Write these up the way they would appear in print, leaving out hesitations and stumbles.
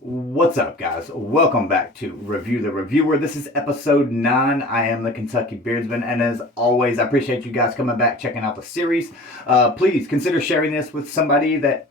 What's up, guys? Welcome back to Review the Reviewer. This is episode 9. I am the Kentucky Beardsman, and as always, I appreciate you guys coming back, checking out the series. Please consider sharing this with somebody that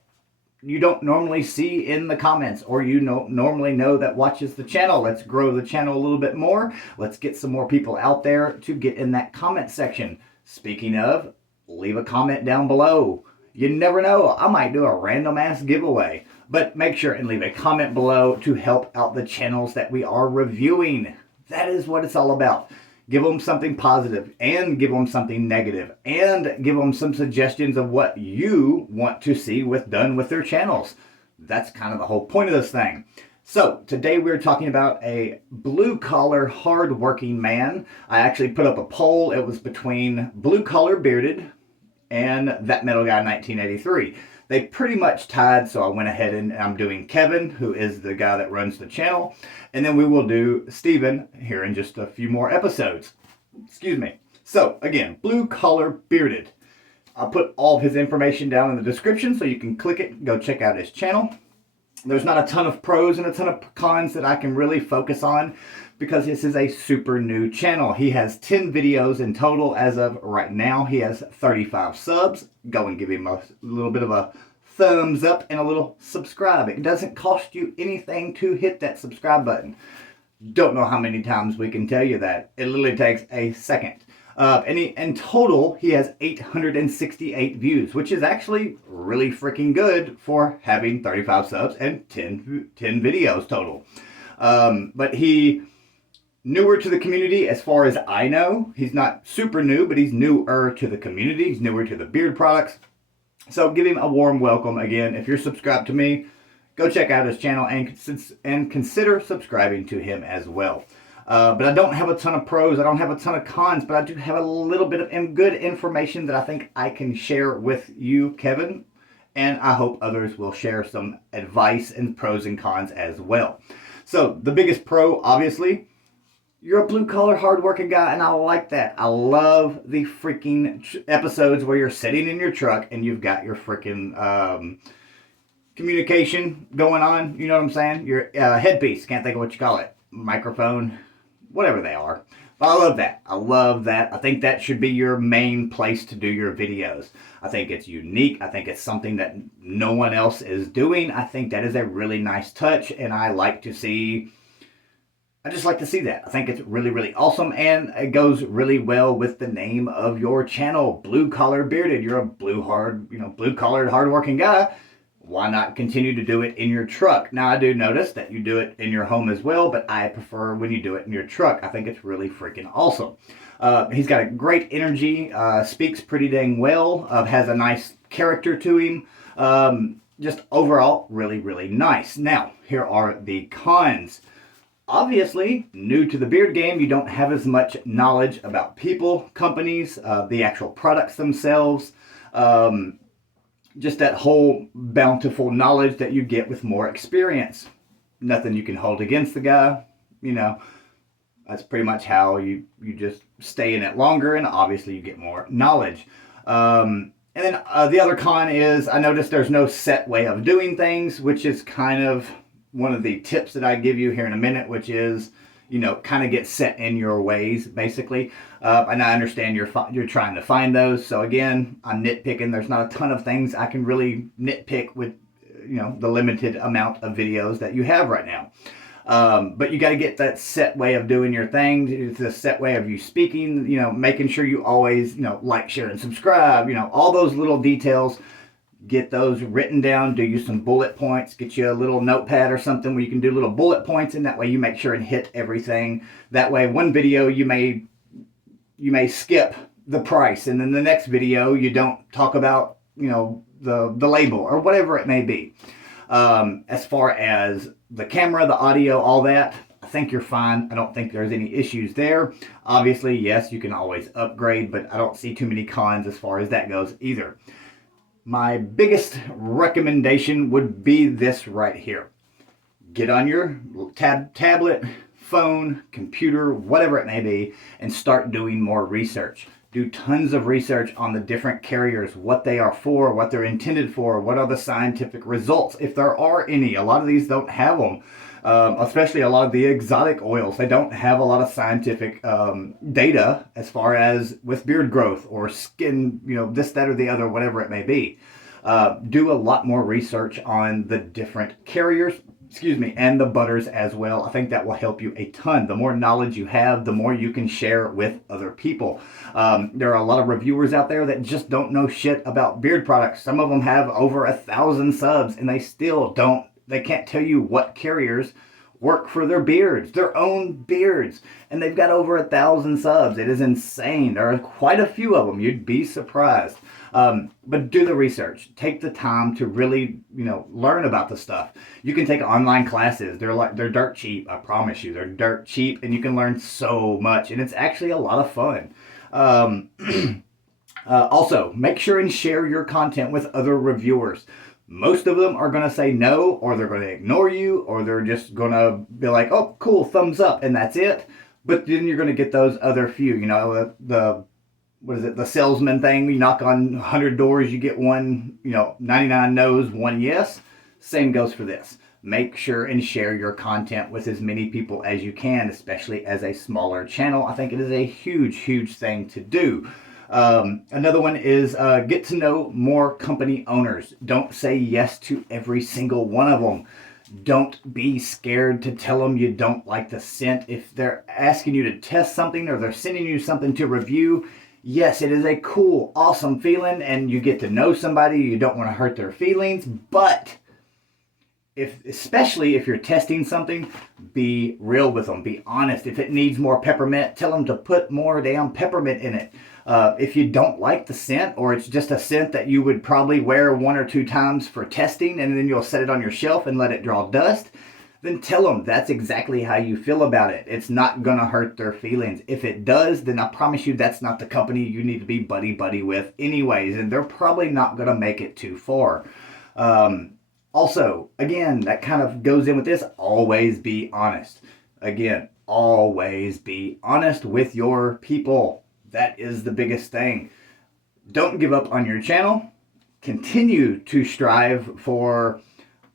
you don't normally see in the comments, or normally know that watches the channel. Let's grow the channel a little bit more. Let's get some more people out there to get in that comment section. Speaking of, leave a comment down below. You never know, I might do a random ass giveaway. But make sure and leave a comment below to help out the channels that we are reviewing. That is what it's all about. Give them something positive and give them something negative and give them some suggestions of what you want to see done with their channels. That's kind of the whole point of this thing. So today we're talking about a blue-collar, hard-working man. I actually put up a poll. It was between Blue-Collar Bearded and That Metal Guy 1983. They pretty much tied, so I went ahead and I'm doing Kevin, who is the guy that runs the channel, and then we will do Steven here in just a few more episodes. Excuse me. So, again, Blue Collar Bearded. I'll put all of his information down in the description so you can click it and go check out his channel. There's not a ton of pros and a ton of cons that I can really focus on because this is a super new channel. He has 10 videos in total as of right now. He has 35 subs. Go and give him a little bit of a thumbs up and a little subscribe. It doesn't cost you anything to hit that subscribe button. Don't know how many times we can tell you that. It literally takes a second. In total, he has 868 views, which is actually really freaking good for having 35 subs and 10 videos total. But he newer to the community as far as I know. He's not super new, but he's newer to the community. He's newer to the beard products. So give him a warm welcome. Again, if you're subscribed to me, go check out his channel and consider subscribing to him as well. But I don't have a ton of pros. I don't have a ton of cons, but I do have a little bit of good information that I think I can share with you, Kevin. And I hope others will share some advice and pros and cons as well. So the biggest pro, obviously, you're a blue-collar, hard-working guy, and I like that. I love the freaking episodes where you're sitting in your truck and you've got your freaking communication going on. You know what I'm saying? Your headpiece. Can't think of what you call it. Microphone. Whatever they are. But I love that. I love that. I think that should be your main place to do your videos. I think it's unique. I think it's something that no one else is doing. I think that is a really nice touch, and I just like to see that. I think it's really, really awesome, and it goes really well with the name of your channel, Blue Collar Bearded. You're a blue-collared, hardworking guy. Why not continue to do it in your truck? Now, I do notice that you do it in your home as well, but I prefer when you do it in your truck. I think it's really freaking awesome. He's got a great energy, speaks pretty dang well, has a nice character to him. Just overall, really, really nice. Now, here are the cons. Obviously, new to the beard game, you don't have as much knowledge about people, companies, the actual products themselves. Just that whole bountiful knowledge that you get with more experience. Nothing you can hold against the guy. You know, that's pretty much how you just stay in it longer, and obviously you get more knowledge. And then the other con is I noticed there's no set way of doing things, which is kind of one of the tips that I give you here in a minute, which is, kind of get set in your ways, basically. And I understand you're trying to find those. So again, I'm nitpicking. There's not a ton of things I can really nitpick with, the limited amount of videos that you have right now. But you got to get that set way of doing your thing. It's a set way of you speaking, making sure you always, like, share, and subscribe, all those little details. Get those written down, do you some bullet points, get you a little notepad or something where you can do little bullet points, and that way you make sure and hit everything. That way one video you may skip the price, and then the next video you don't talk about, the label or whatever it may be. As far as the camera, the audio, all that, I think you're fine. I don't think there's any issues there. Obviously, yes, you can always upgrade, but I don't see too many cons as far as that goes either. My biggest recommendation would be this right here. Get on your tablet, phone, computer, whatever it may be, and start doing more research. Do tons of research on the different carriers, what they are for, what they're intended for, what are the scientific results, if there are any. A lot of these don't have them. Especially a lot of the exotic oils, they don't have a lot of scientific data as far as with beard growth or skin, this, that, or the other, whatever it may be. Do a lot more research on the different carriers, and the butters as well. I think that will help you a ton. The more knowledge you have, the more you can share with other people. There are a lot of reviewers out there that just don't know shit about beard products. Some of them have over 1,000 subs and they can't tell you what carriers work for their beards, their own beards, and they've got over 1,000 subs. It is insane. There are quite a few of them. You'd be surprised. But do the research. Take the time to really, learn about the stuff. You can take online classes. They're dirt cheap. I promise you, they're dirt cheap, and you can learn so much, and it's actually a lot of fun. Also, make sure and share your content with other reviewers. Most of them are going to say no, or they're going to ignore you, or they're just going to be like, oh, cool, thumbs up, and that's it. But then you're going to get those other few, the salesman thing. You knock on 100 doors, you get one, 99 no's, one yes. Same goes for this. Make sure and share your content with as many people as you can, especially as a smaller channel. I think it is a huge, huge thing to do. Another one is get to know more company owners. Don't say yes to every single one of them. Don't be scared to tell them you don't like the scent. If they're asking you to test something or they're sending you something to review, yes, it is a cool, awesome feeling, and you get to know somebody. You don't want to hurt their feelings, but especially if you're testing something, be real with them. Be honest. If it needs more peppermint, tell them to put more damn peppermint in it. If you don't like the scent, or it's just a scent that you would probably wear 1 or 2 times for testing, and then you'll set it on your shelf and let it draw dust, then tell them that's exactly how you feel about it. It's not going to hurt their feelings. If it does, then I promise you that's not the company you need to be buddy-buddy with anyways, and they're probably not going to make it too far. Also, again, that kind of goes in with this, always be honest. Again, always be honest with your people. That is the biggest thing. Don't give up on your channel. Continue to strive for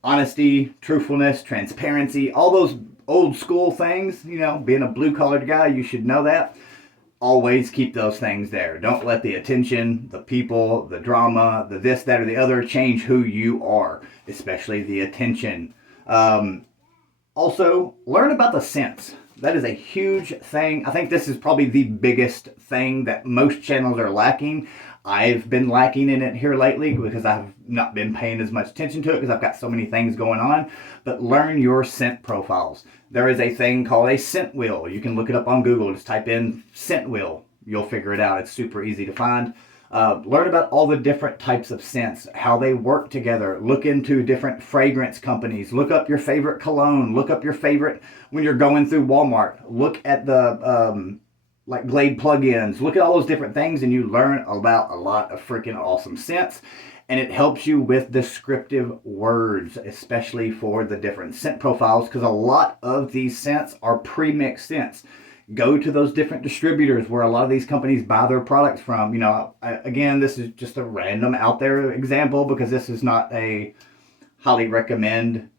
honesty, truthfulness, transparency, all those old school things. Being a blue-collared guy, you should know that. Always keep those things there. Don't let the attention, the people, the drama, the this, that, or the other change who you are, especially the attention. Also, learn about the scents. That is a huge thing. I think this is probably the biggest thing that most channels are lacking. I've been lacking in it here lately because I've not been paying as much attention to it because I've got so many things going on. But learn your scent profiles. There is a thing called a scent wheel. You can look it up on Google. Just type in scent wheel. You'll figure it out. It's super easy to find. Learn about all the different types of scents, how they work together. Look into different fragrance companies. Look up your favorite cologne. Look up your favorite when you're going through Walmart. Look at the like Glade plugins. Look at all those different things, and you learn about a lot of freaking awesome scents. And it helps you with descriptive words, especially for the different scent profiles, because a lot of these scents are pre-mixed scents. Go to those different distributors where a lot of these companies buy their products from. Again, this is just a random out there example because this is not a highly recommended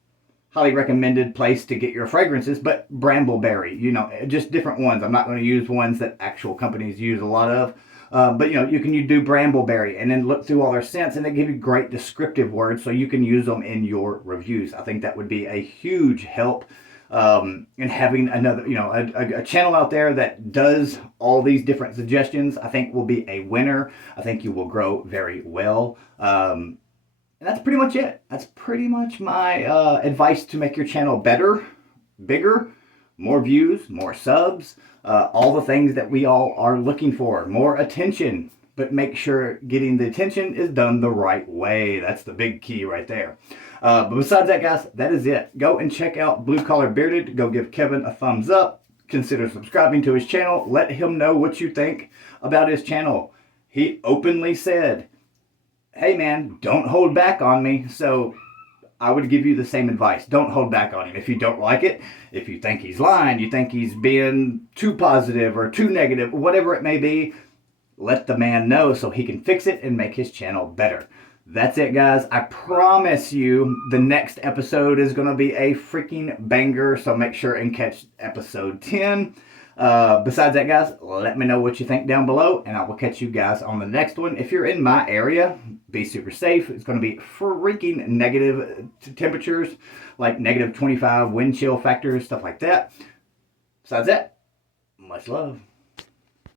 place to get your fragrances, but Brambleberry, just different ones. I'm not going to use ones that actual companies use a lot of. But you can do Brambleberry and then look through all their scents, and they give you great descriptive words so you can use them in your reviews. I think that would be a huge help in having another, a channel out there that does all these different suggestions. I think will be a winner. I think you will grow very well. And that's pretty much it. That's pretty much my advice to make your channel better, bigger, more views, more subs, all the things that we all are looking for, more attention, but make sure getting the attention is done the right way. That's the big key right there. But besides that, guys, that is it. Go and check out Blue Collar Bearded. Go give Kevin a thumbs up. Consider subscribing to his channel. Let him know what you think about his channel. He openly said, hey man, don't hold back on me. So I would give you the same advice. Don't hold back on him. If you don't like it, if you think he's lying, you think he's being too positive or too negative, whatever it may be, let the man know so he can fix it and make his channel better. That's it, guys. I promise you the next episode is going to be a freaking banger, so make sure and catch episode 10. Besides that, guys, let me know what you think down below, and I will catch you guys on the next one. If you're in my area, be super safe. It's going to be freaking negative temperatures, like negative 25 wind chill factors, stuff like that. Besides that, much love.